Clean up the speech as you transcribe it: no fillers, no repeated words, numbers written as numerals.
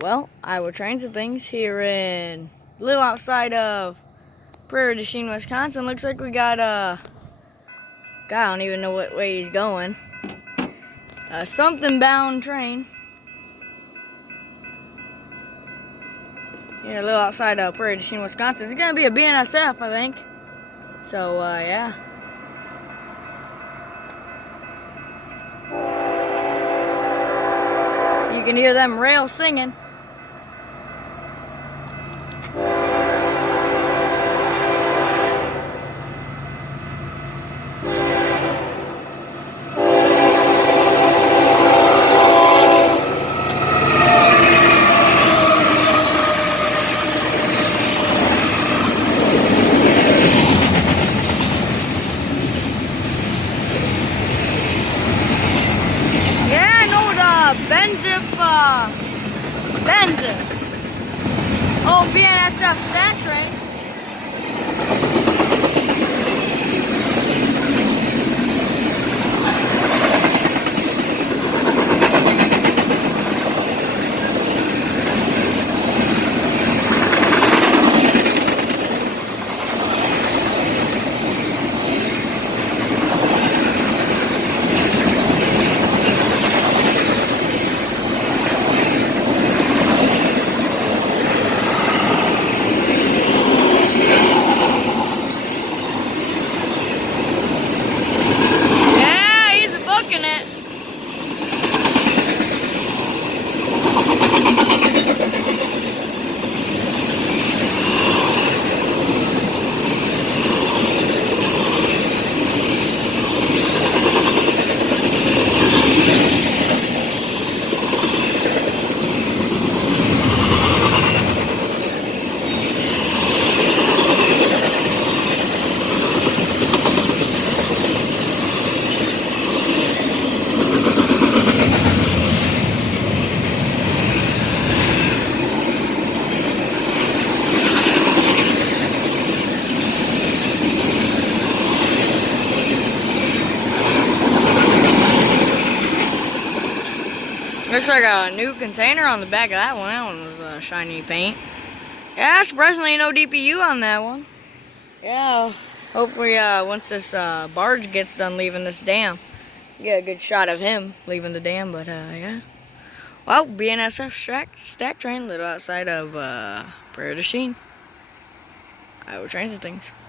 Well, Iowa Trains and Things here in a little outside of Prairie du Chien, Wisconsin. Looks like we got a guy, I don't even know what way he's going. A something bound train. Here, a little outside of Prairie du Chien, Wisconsin. It's gonna be a BNSF, I think. So, yeah. You can hear them rails singing. Yeah, I know the BNSF, oh, BNSF snack train. Looks like a new container on the back of that one. That one was shiny paint. Yeah, surprisingly no DPU on that one. Yeah, hopefully once this barge gets done leaving this dam, you get a good shot of him leaving the dam. But yeah. Well, BNSF stack train, little outside of Prairie du Chien. Iowa Trains and Things.